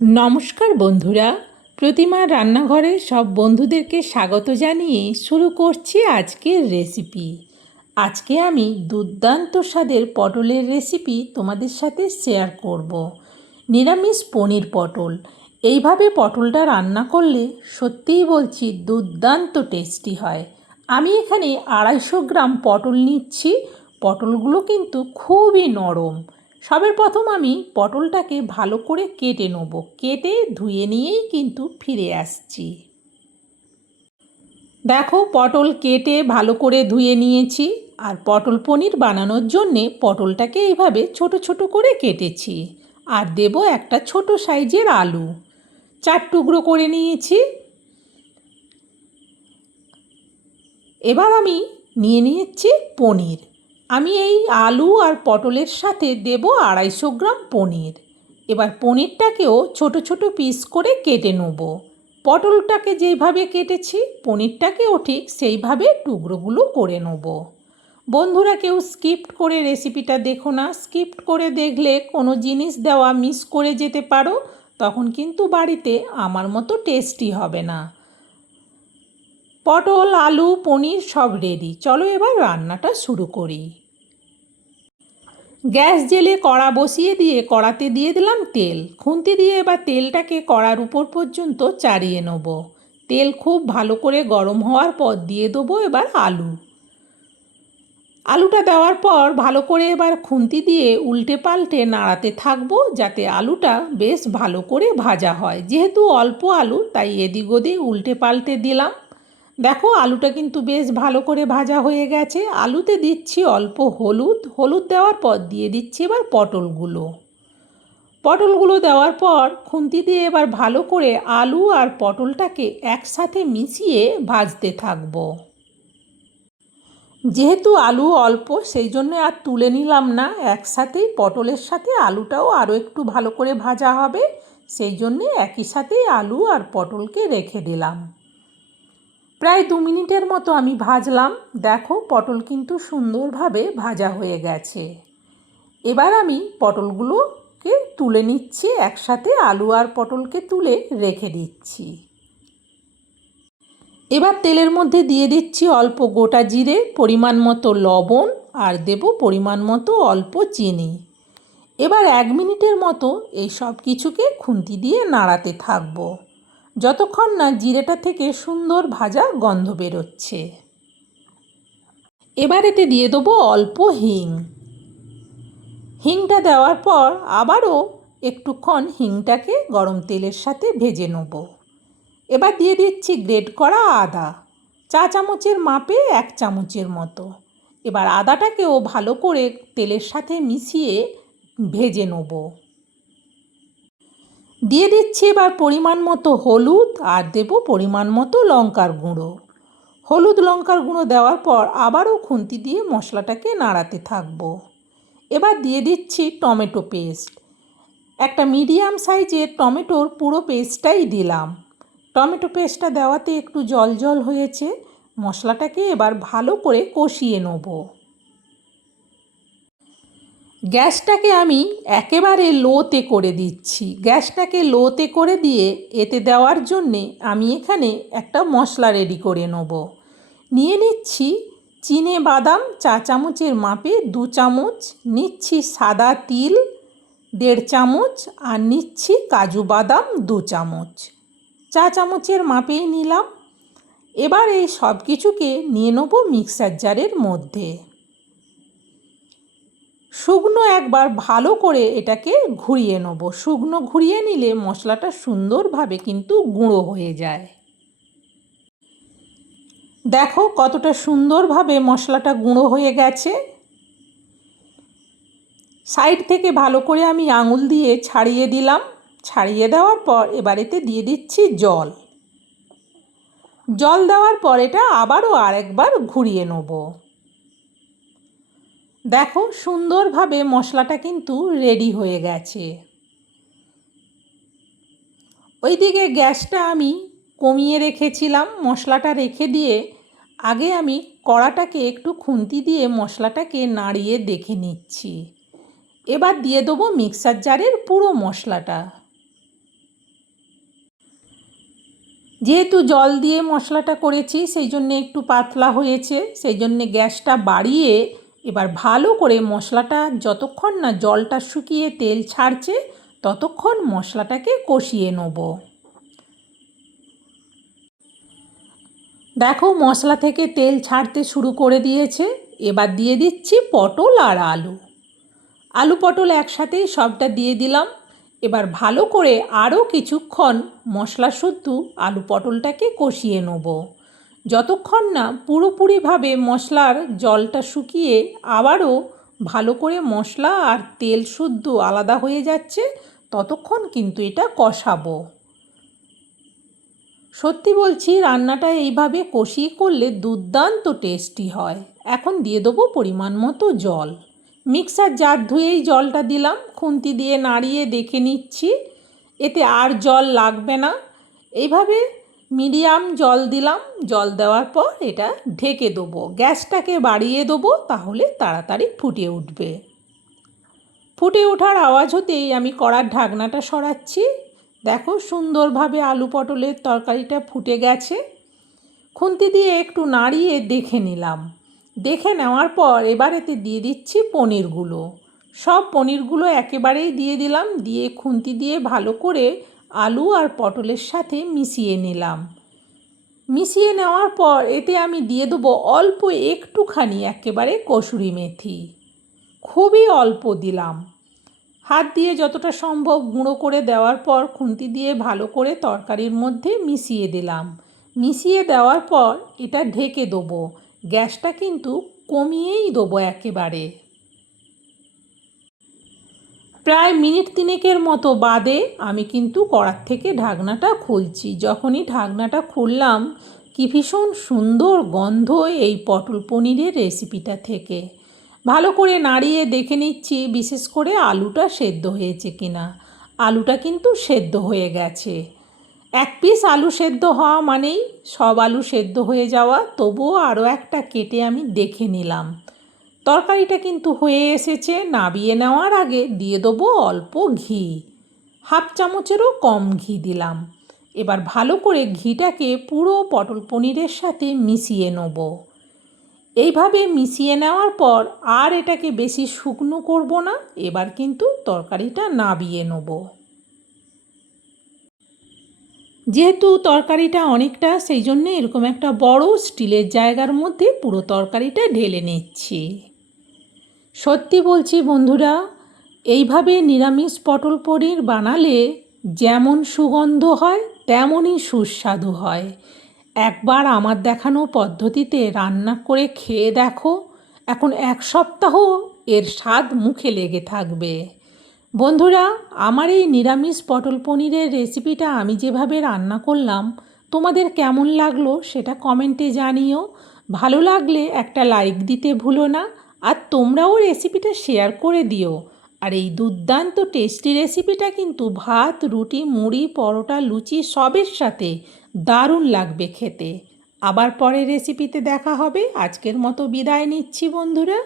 নমস্কার বন্ধুরা, প্রতিমার রান্নাঘরে সব বন্ধুদেরকে স্বাগত জানিয়ে শুরু করছি আজকের রেসিপি। আজকে আমি দুর্দান্ত স্বাদের পটলের রেসিপি তোমাদের সাথে শেয়ার করব। নিরামিষ পনির পটল। এইভাবে পটলটা রান্না করলে সত্যিই বলছি দুর্দান্ত টেস্টি হয়। আমি এখানে 250 গ্রাম পটল নিচ্ছি। পটলগুলো কিন্তু খুবই নরম। সবের প্রথম আমি পটলটাকে ভালো করে কেটে নেব। কেটে ধুয়ে নিয়েই কিন্তু ফিরে আসছি। দেখো, পটল কেটে ভালো করে ধুয়ে নিয়েছি। আর পটল পনির বানানোর জন্যে পটলটাকে এইভাবে ছোট ছোট করে কেটেছি। আর দেব একটা ছোট সাইজের আলু, 4 টুকরো করে নিয়েছি। এবার আমি নিয়ে নিয়েছি পনির। আমি এই আলু আর পটলের সাথে দেব 250 গ্রাম পনির। এবার পনিরটাকেও ছোট ছোট পিস করে কেটে নেব। পটলটাকে যেইভাবে কেটেছি পনিরটাকেও ঠিক সেইভাবে টুকরোগুলো করে নেব। বন্ধুরা, কেউ স্কিপ করে রেসিপিটা দেখো না। স্কিপ করে দেখলে কোনো জিনিস দেওয়া মিস করে যেতে পারো, তখন কিন্তু বাড়িতে আমার মতো টেস্টি হবে না। পটল, আলু, পনির সব রেডি। চলো এবার রান্নাটা শুরু করি। গ্যাস জেলে কড়া বসিয়ে দিয়ে কড়াতে দিয়ে দিলাম তেল। খুন্তি দিয়ে এবার তেলটাকে কড়ার উপর পর্যন্ত চাড়িয়ে নেব। তেল খুব ভালো করে গরম হওয়ার পর দিয়ে দেবো এবার আলু। আলুটা দেওয়ার পর ভালো করে এবার খুন্তি দিয়ে উল্টে পাল্টে নাড়াতে থাকবো, যাতে আলুটা বেশ ভালো করে ভাজা হয়। যেহেতু অল্প আলু তাই এদিক ওদিক উল্টে পাল্টে দিলাম। দেখো, আলুটা কিন্তু বেশ ভালো করে ভাজা হয়ে গেছে। আলুতে দিচ্ছি অল্প হলুদ। হলুদ দেওয়ার পর দিয়ে দিচ্ছি এবার পটলগুলো দেওয়ার পর খুন্তি দিয়ে এবার ভালো করে আলু আর পটলটাকে একসাথে মিশিয়ে ভাজতে থাকবো। যেহেতু আলু অল্প সেই জন্য আর তুলে নিলাম না, একসাথেই পটলের সাথে আলুটাও আরও একটু ভালো করে ভাজা হবে, সেই জন্যে একই সাথেই আলু আর পটলকে রেখে দিলাম। প্রায় 2 মিনিটের মতো আমি ভাজলাম। দেখো, পটল কিন্তু সুন্দরভাবে ভাজা হয়ে গেছে। এবার আমি পটলগুলোকে তুলে নিচ্ছি, একসাথে আলু আর পটলকে তুলে রেখে দিচ্ছি। এবার তেলের মধ্যে দিয়ে দিচ্ছি অল্প গোটা জিরে, পরিমাণ মতো লবণ আর দেব পরিমাণ মতো অল্প চিনি। এবার 1 মিনিটের মতো এই সব কিছুকে খুন্তি দিয়ে নাড়াতে থাকবো, যতক্ষণ না জিরেটা থেকে সুন্দর ভাজা গন্ধ বেরোচ্ছে। এবার এতে দিয়ে দেবো অল্প হিং। হিংটা দেওয়ার পর আবারও একটুক্ষণ হিংটাকে গরম তেলের সাথে ভেজে নেব। এবার দিয়ে দিচ্ছি গ্রেট করা আদা, 1 চামচের মাপে 1 চামচের মতো। এবার আদাটাকেও ভালো করে তেলের সাথে মিশিয়ে ভেজে নেব। দিয়ে দিচ্ছি এবার পরিমাণ মতো হলুদ আর দেব পরিমাণ মতো লঙ্কার গুঁড়ো। হলুদ লঙ্কার গুঁড়ো দেওয়ার পর আবারও খুন্তি দিয়ে মশলাটাকে নাড়াতে থাকবো। এবার দিয়ে দিচ্ছি টমেটো পেস্ট। একটা মিডিয়াম সাইজের টমেটোর পুরো পেস্টটাই দিলাম। টমেটো পেস্টটা দেওয়াতে একটু জল জল হয়েছে। মশলাটাকে এবার ভালো করে কষিয়ে নেব। গ্যাসটাকে আমি একেবারে লোতে করে দিচ্ছি। গ্যাসটাকে লোতে করে দিয়ে এতে দেওয়ার জন্যে আমি এখানে একটা মশলা রেডি করে নেব। নিয়ে নিচ্ছি চিনে বাদাম 4 চামচের মাপে 2 চামচ, নিচ্ছি সাদা তিল 1.5 চামচ আর নিচ্ছি কাজু বাদাম 2 চামচ। 4 চামচের মাপেই নিলাম। এবার এই সব কিছুকে নিয়ে নেব মিক্সার জারের মধ্যে। শুকনো একবার ভালো করে এটাকে ঘুরিয়ে নেব। শুকনো ঘুরিয়ে নিলে মশলাটা সুন্দরভাবে কিন্তু গুঁড়ো হয়ে যায়। দেখো কতটা সুন্দরভাবে মশলাটা গুঁড়ো হয়ে গেছে। সাইড থেকে ভালো করে আমি আঙুল দিয়ে ছাড়িয়ে দিলাম। ছাড়িয়ে দেওয়ার পর এবার এতে দিয়ে দিচ্ছি জল। জল দেওয়ার পর এটা আবারও আরেকবার ঘুরিয়ে নেব। দেখো সুন্দরভাবে মশলাটা কিন্তু রেডি হয়ে গেছে। ওইদিকে গ্যাসটা আমি কমিয়ে রেখেছিলাম। মশলাটা রেখে দিয়ে আগে আমি কড়াটাকে একটু খুন্তি দিয়ে মশলাটাকে নাড়িয়ে দেখে নিচ্ছি। এবার দিয়ে দেবো মিক্সার জারের পুরো মশলাটা। যেহেতু জল দিয়ে মশলাটা করেছি সেই জন্যে একটু পাতলা হয়েছে, সেই জন্যে গ্যাসটা বাড়িয়ে এবার ভালো করে মশলাটা যতক্ষণ না জলটা শুকিয়ে তেল ছাড়ছে ততক্ষণ মশলাটাকে কষিয়ে নেব। দেখো মশলা থেকে তেল ছাড়তে শুরু করে দিয়েছে। এবার দিয়ে দিচ্ছি পটল আর আলু। আলু পটল একসাথেই সবটা দিয়ে দিলাম। এবার ভালো করে আরও কিছুক্ষণ মশলা শুদ্ধ আলু পটলটাকে কষিয়ে নেব, যতক্ষণ না পুরোপুরিভাবে মশলার জলটা শুকিয়ে আবারও ভালো করে মশলা আর তেল শুদ্ধ আলাদা হয়ে যাচ্ছে ততক্ষণ কিন্তু এটা কষাবো। সত্যি বলছি, রান্নাটা এইভাবে কষিয়ে করলে দুর্দান্ত টেস্টি হয়। এখন দিয়ে দেবো পরিমাণ মতো জল। মিক্সার জার ধুয়েই জলটা দিলাম, খুন্তি দিয়ে নাড়িয়ে দেখে নিচ্ছি এতে আর জল লাগবে না। এইভাবে মিডিয়াম জল দিলাম। জল দেওয়ার পর এটা ঢেকে দেবো, গ্যাসটাকে বাড়িয়ে দেবো, তাহলে তাড়াতাড়ি ফুটে উঠবে। ফুটে ওঠার আওয়াজ হতেই আমি কড়ার ঢাকনাটা সরাচ্ছি। দেখো সুন্দরভাবে আলু পটলের তরকারিটা ফুটে গেছে। খুন্তি দিয়ে একটু নাড়িয়ে দেখে নিলাম। দেখে নেওয়ার পর এবার এতে দিয়ে দিচ্ছি পনিরগুলো। সব পনিরগুলো একেবারেই দিয়ে দিলাম, দিয়ে খুন্তি দিয়ে ভালো করে আলু আর পটলের সাথে মিশিয়ে নিলাম। মিশিয়ে নেওয়ার পর এতে আমি দিয়ে দেবো অল্প একটুখানি একেবারে কসুরি মেথি, খুবই অল্প দিলাম। হাত দিয়ে যতটা সম্ভব গুঁড়ো করে দেওয়ার পর খুন্তি দিয়ে ভালো করে তরকারির মধ্যে মিশিয়ে দিলাম। মিশিয়ে দেওয়ার পর এটা ঢেকে দেবো। গ্যাসটা কিন্তু কমিয়েই দেবো একেবারে। প্রায় মিনিট তিনেকের মতো বাদে আমি কিন্তু কড়ার থেকে ঢাকনাটা খুলছি। যখনই ঢাকনাটা খুললাম কি ভীষণ সুন্দর গন্ধ এই পটল পনিরের রেসিপিটা থেকে। ভালো করে নাড়িয়ে দেখে নিচ্ছি বিশেষ করে আলুটা সেদ্ধ হয়েছে কিনা। আলুটা কিন্তু সেদ্ধ হয়ে গেছে। এক পিস আলু সেদ্ধ হওয়া মানেই সব আলু সেদ্ধ হয়ে যাওয়া, তবুও আরও একটা কেটে আমি দেখে নিলাম। তরকারিটা কিন্তু হয়ে এসেছে। নাবিয়ে নেওয়ার আগে দিয়ে দেবো অল্প ঘি, হাফ চামচেরও কম ঘি দিলাম। এবার ভালো করে ঘিটাকে পুরো পটল পনিরের সাথে মিশিয়ে নেব। এইভাবে মিশিয়ে নেওয়ার পর আর এটাকে বেশি শুকনো করব না। এবার কিন্তু তরকারিটা নাবিয়ে নেব। যেহেতু তরকারিটা অনেকটা, সেই জন্য এরকম একটা বড় স্টিলের জায়গার মধ্যে পুরো তরকারিটা ঢেলে নিচ্ছি। সত্যি বলছি বন্ধুরা, এইভাবে নিরামিষ পটল পনির বানালে যেমন সুগন্ধ হয় তেমনই সুস্বাদু হয়। একবার আমার দেখানো পদ্ধতিতে রান্না করে খেয়ে দেখো, এখন এক সপ্তাহ এর স্বাদ মুখে লেগে থাকবে। বন্ধুরা, আমার এই নিরামিষ পটল পনিরের রেসিপিটা আমি যেভাবে রান্না করলাম তোমাদের কেমন লাগলো সেটা কমেন্টে জানিও। ভালো লাগলে একটা লাইক দিতে ভুলো না, আর তোমরাও রেসিপিটা শেয়ার করে দিও। আর এই দুর্দান্ত টেস্টি রেসিপিটা কিন্তু ভাত, রুটি, মুড়ি, পরোটা, লুচি সবের সাথে দারুণ লাগবে খেতে। আবার পরের রেসিপিতে দেখা হবে। আজকের মতো বিদায় নিচ্ছি বন্ধুরা।